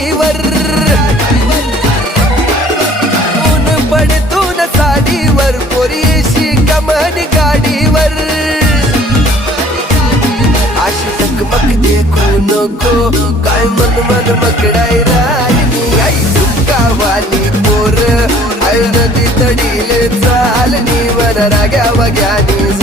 गाडीवर ऊन पडतून साडीवर पोरीशी कमानी गाडीवर अशी चकमक देखू नको काय मन मकडाय राहिली आई झुमकावाली पोर हळदी तडीले चालनी मन राग्या वग्यानी